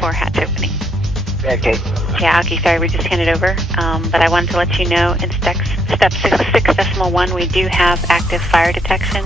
for hatch opening. Okay. Yeah, Aki, sorry, we just handed over. But I wanted to let you know in step 6.1 we do have active fire detection,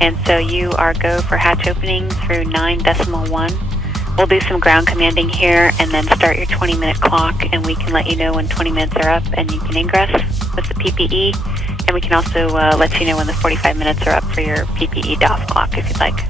and so you are go for hatch opening through 9.1. We'll do some ground commanding here and then start your 20-minute clock, and we can let you know when 20 minutes are up and you can ingress with the PPE, and we can also let you know when the 45 minutes are up for your PPE DOF clock if you'd like.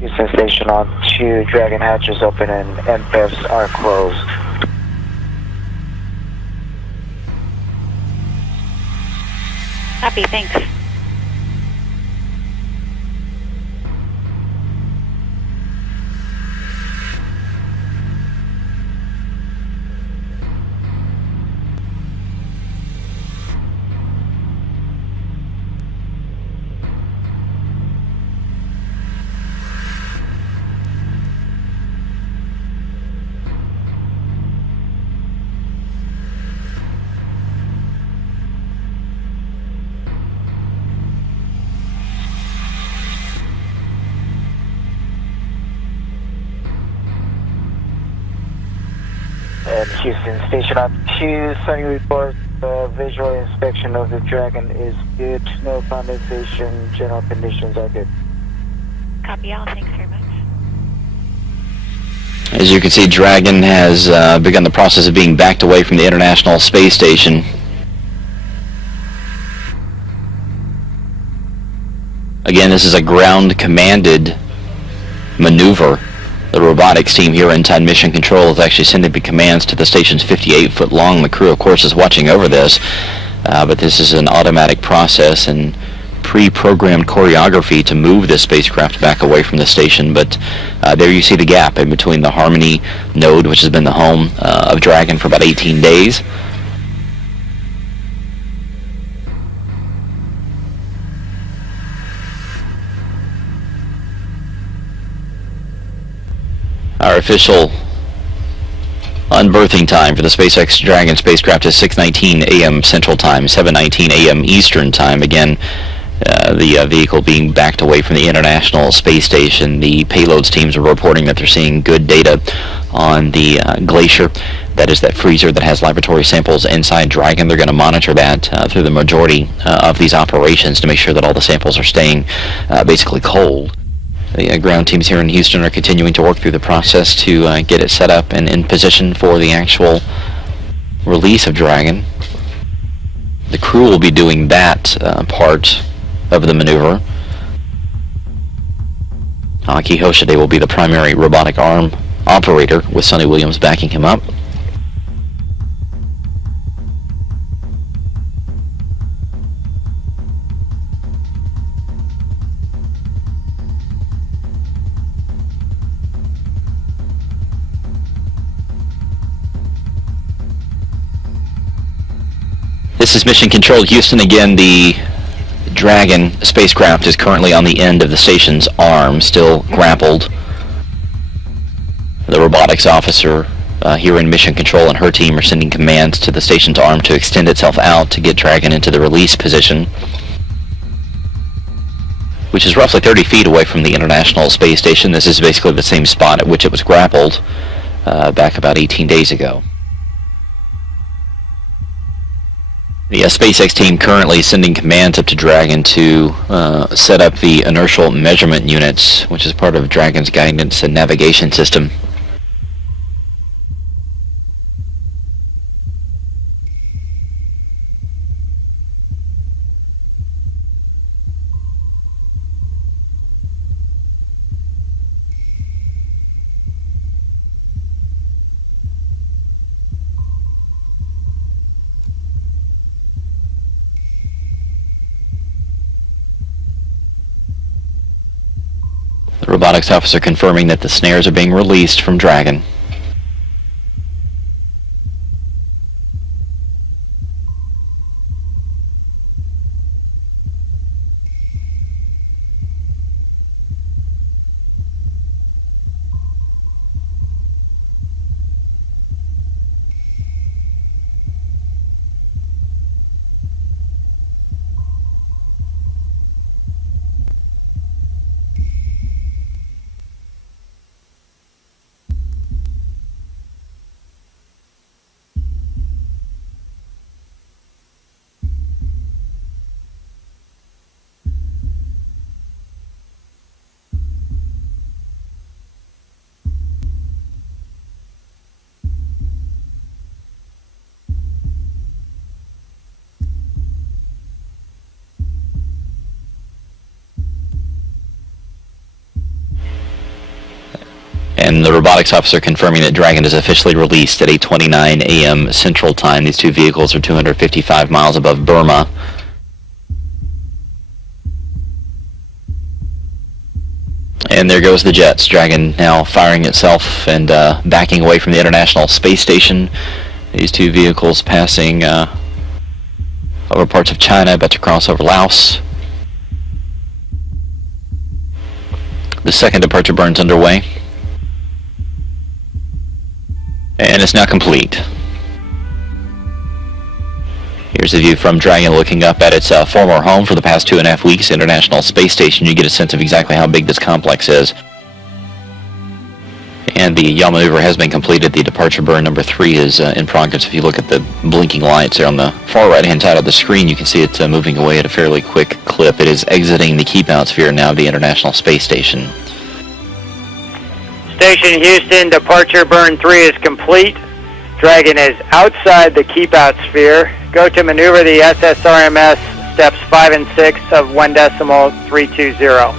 Houston Station on 2, Dragon hatches open and MPEFs are closed. Copy, thanks. And Houston Station on 2, Sunny report, visual inspection of the Dragon is good, no condensation, general conditions are good. Copy all, thanks very much. As you can see, Dragon has begun the process of being backed away from the International Space Station. Again, this is a ground-commanded maneuver. The robotics team here inside Mission Control is actually sending the commands to the station's 58-foot long. The crew, of course, is watching over this, but this is an automatic process and pre-programmed choreography to move this spacecraft back away from the station. But there you see the gap in between the Harmony node, which has been the home of Dragon for about 18 days, official unberthing time for the SpaceX Dragon spacecraft is 6:19 a.m. Central Time, 7:19 a.m. Eastern Time. Again, the vehicle being backed away from the International Space Station. The payloads teams are reporting that they're seeing good data on the glacier. That is that freezer that has laboratory samples inside Dragon. They're going to monitor that through the majority of these operations to make sure that all the samples are staying basically cold. The ground teams here in Houston are continuing to work through the process to get it set up and in position for the actual release of Dragon. The crew will be doing that part of the maneuver. Aki Hoshide will be the primary robotic arm operator, with Suni Williams backing him up. This is Mission Control Houston. Again, the Dragon spacecraft is currently on the end of the station's arm, still grappled. The robotics officer here in Mission Control and her team are sending commands to the station's arm to extend itself out to get Dragon into the release position, which is roughly 30 feet away from the International Space Station. This is basically the same spot at which it was grappled back about 18 days ago. The SpaceX team currently sending commands up to Dragon to set up the inertial measurement units, which is part of Dragon's guidance and navigation system. The robotics officer confirming that the snares are being released from Dragon. And the robotics officer confirming that Dragon is officially released at 8:29 a.m. Central Time. These two vehicles are 255 miles above Burma. And there goes the jets. Dragon now firing itself and backing away from the International Space Station. These two vehicles passing over parts of China, about to cross over Laos. The second departure burn's underway. And it's now complete. Here's a view from Dragon looking up at its former home for the past 2.5 weeks, International Space Station. You get a sense of exactly how big this complex is. And the yaw maneuver has been completed. The departure burn number 3 is in progress. If you look at the blinking lights there on the far right-hand side of the screen, you can see it moving away at a fairly quick clip. It is exiting the keep-out sphere now of the International Space Station. Station Houston, departure burn 3 is complete. Dragon is outside the keep-out sphere. Go to maneuver the SSRMS steps 5 and 6 of 1.320.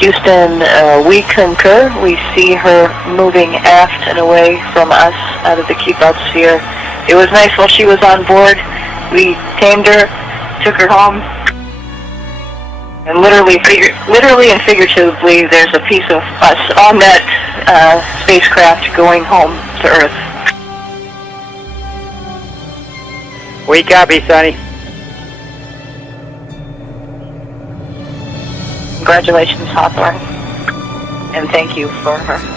Houston, we concur. We see her moving aft and away from us out of the keep-out sphere. It was nice while she was on board. We tamed her, took her home, and literally and figuratively, there's a piece of us on that spacecraft going home to Earth. We copy, Sonny. Congratulations, Hawthorne. And thank you for her.